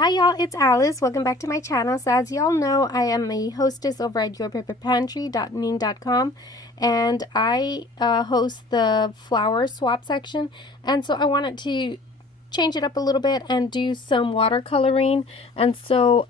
Hi y'all, it's Alice. Welcome back to my channel. So as y'all know, I am a hostess over at yourpaperpantry.ning.com, and I host the flower swap section. And so I wanted to change it up a little bit and do some watercoloring. And so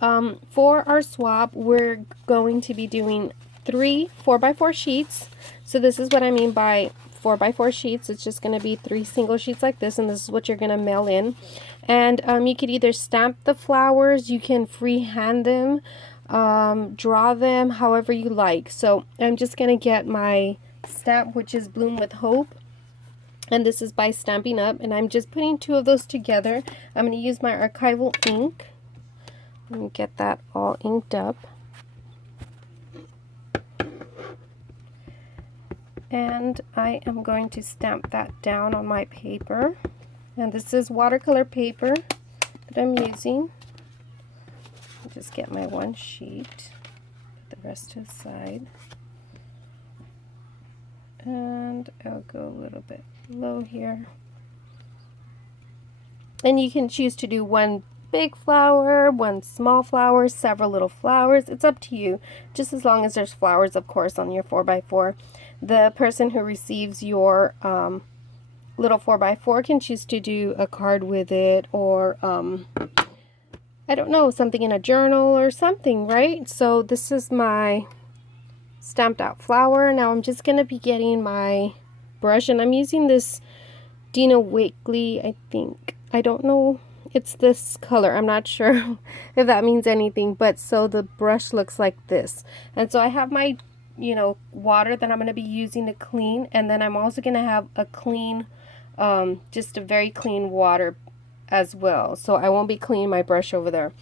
for our swap, we're going to be doing 3 4x4 sheets. So this is what I mean by 4x4 sheets. It's just going to be 3 single sheets like this, and this is what you're going to mail in. And you could either stamp the flowers, you can freehand them, draw them however you like. So I'm just going to get my stamp, which is Bloom with Hope. And this is by Stampin' Up. And I'm just putting 2 of those together. I'm going to use my archival ink. Let me get that all inked up. And I am going to stamp that down on my paper. And this is watercolor paper that I'm using. I'll just get my one sheet, put the rest to the side. And I'll go a little bit low here. And you can choose to do one big flower, one small flower, several little flowers. It's up to you, just as long as there's flowers, of course, on your 4x4. The person who receives your little 4x4 can choose to do a card with it, or I don't know, something in a journal or something, right? So this is my stamped out flower. Now I'm just going to be getting my brush, and I'm using this Dina Wakley, I think. I don't know. It's this color. I'm not sure if that means anything, but so the brush looks like this. And so I have my, water that I'm going to be using to clean, and then I'm also going to have a clean, just a very clean water as well. So I won't be cleaning my brush over there.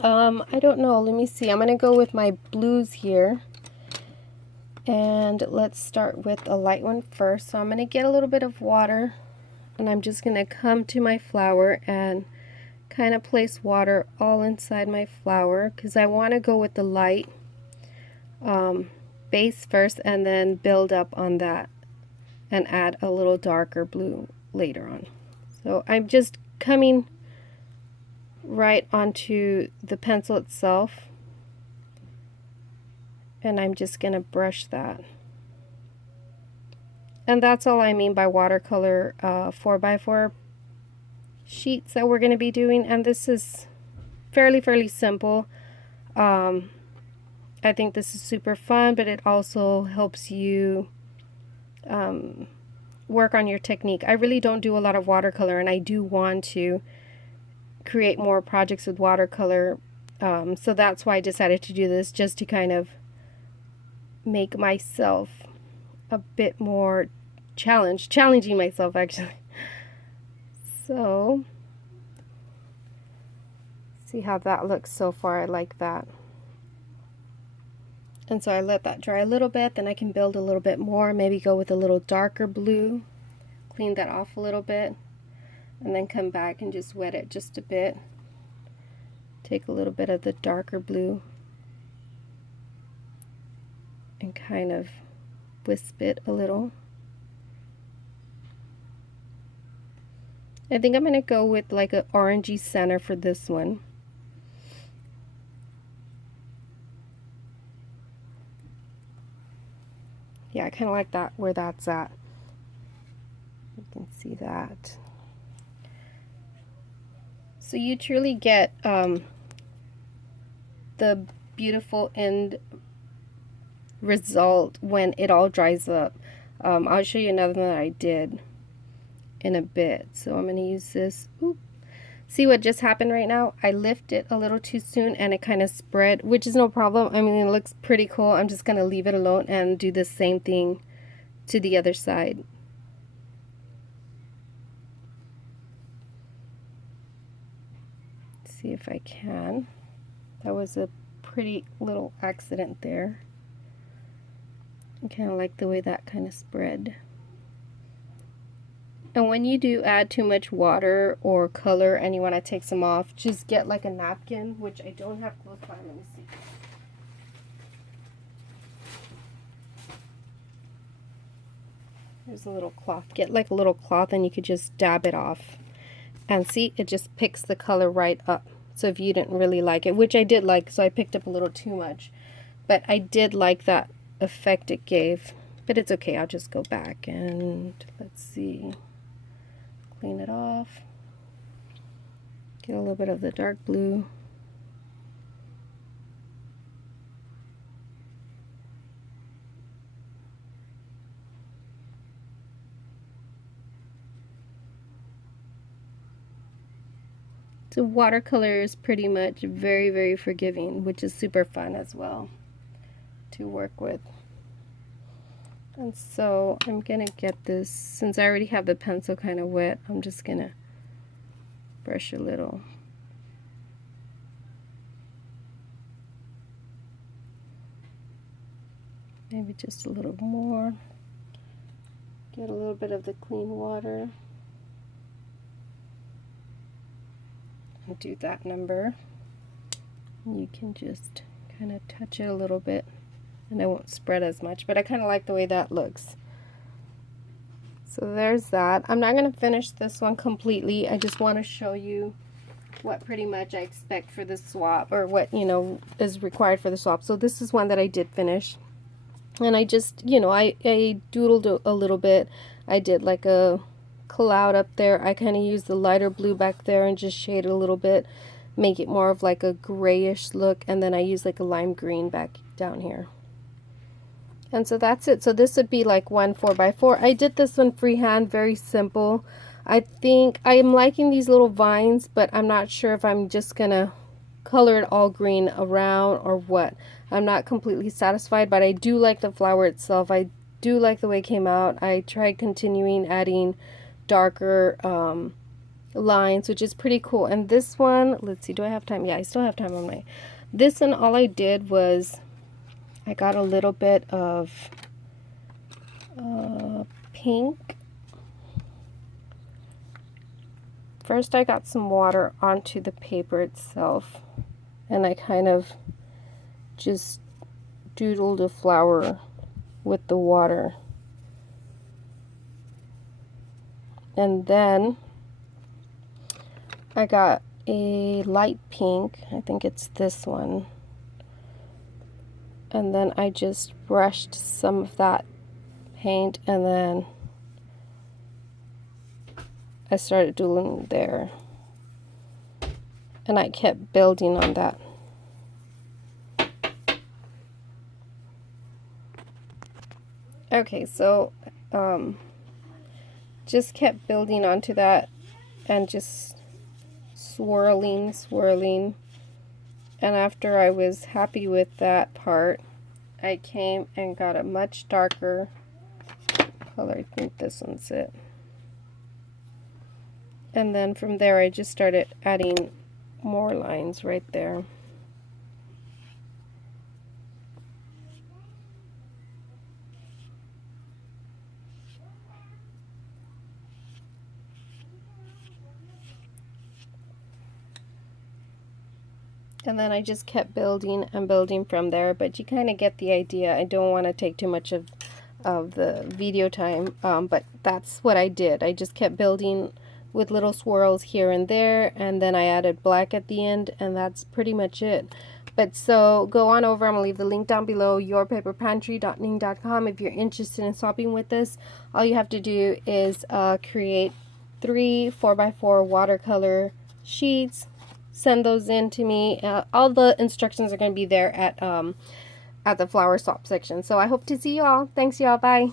I don't know. Let me see. I'm going to go with my blues here. And let's start with a light one first. So I'm going to get a little bit of water, and I'm just going to come to my flower and kind of place water all inside my flower, because I want to go with the light base first and then build up on that and add a little darker blue later on. So I'm just coming right onto the pencil itself, and I'm just going to brush that. And that's all I mean by watercolor 4x4 sheets that we're going to be doing. And this is fairly simple. I think this is super fun, but it also helps you work on your technique. I really don't do a lot of watercolor, and I do want to create more projects with watercolor. So that's why I decided to do this, just to kind of make myself a bit more challenging myself, actually. So see how that looks so far. I like that. And so I let that dry a little bit, then I can build a little bit more, maybe go with a little darker blue, clean that off a little bit, and then come back and just wet it just a bit. Take a little bit of the darker blue and kind of wisp it a little. I think I'm going to go with like an orangey center for this one. Yeah, I kind of like that where that's at. You can see that. So you truly get the beautiful end result when it all dries up. I'll show you another one that I did in a bit. So I'm going to use this. Oop. See what just happened right now? I lifted it a little too soon and it kind of spread, which is no problem. I mean, it looks pretty cool. I'm just going to leave it alone and do the same thing to the other side. See if I can. That was a pretty little accident there. I kind of like the way that kind of spread. And when you do add too much water or color and you want to take some off, just get like a napkin, which I don't have close by. Let me see. There's a little cloth. Get like a little cloth and you could just dab it off. And see, it just picks the color right up. So if you didn't really like it, which I did like, so I picked up a little too much, but I did like that effect it gave. But it's okay, I'll just go back and let's see, clean it off, get a little bit of the dark blue. So watercolor is pretty much very, very forgiving, which is super fun as well to work with. And so I'm gonna get this, since I already have the pencil kind of wet, I'm just gonna brush a little. Maybe just a little more. Get a little bit of the clean water. And do that number. You can just kind of touch it a little bit and it won't spread as much, but I kind of like the way that looks. So there's that. I'm not going to finish this one completely. I just want to show you what pretty much I expect for the swap, or what, you know, is required for the swap. So this is one that I did finish. And I just, you know, I doodled a little bit. I did like a cloud up there. I kind of used the lighter blue back there and just shade a little bit, make it more of like a grayish look, and then I used like a lime green back down here. And so that's it. So this would be like one 4x4. I did this one freehand, very simple. I think I am liking these little vines, but I'm not sure if I'm just gonna color it all green around or what. I'm not completely satisfied, but I do like the flower itself. I do like the way it came out. I tried continuing adding darker lines, which is pretty cool. And this one, let's see, do I have time? Yeah, I still have time on my, this one, all I did was I got a little bit of pink. First I got some water onto the paper itself, and I kind of just doodled a flower with the water. And then I got a light pink, I think it's this one, and then I just brushed some of that paint, and then I started doodling there, and I kept building on that. Okay, so just kept building onto that and just swirling, and after I was happy with that part, I came and got a much darker color. I think this one's it. And then from there I just started adding more lines right there. And then I just kept building and building from there, but you kind of get the idea. I don't want to take too much of the video time, but that's what I did. I just kept building with little swirls here and there, and then I added black at the end, and that's pretty much it. But so go on over, I'm going to leave the link down below, yourpaperpantry.ning.com. If you're interested in swapping with this, all you have to do is create 3 4x4 watercolor sheets. Send those in to me. All the instructions are going to be there at the flower swap section. So I hope to see y'all. Thanks y'all. Bye.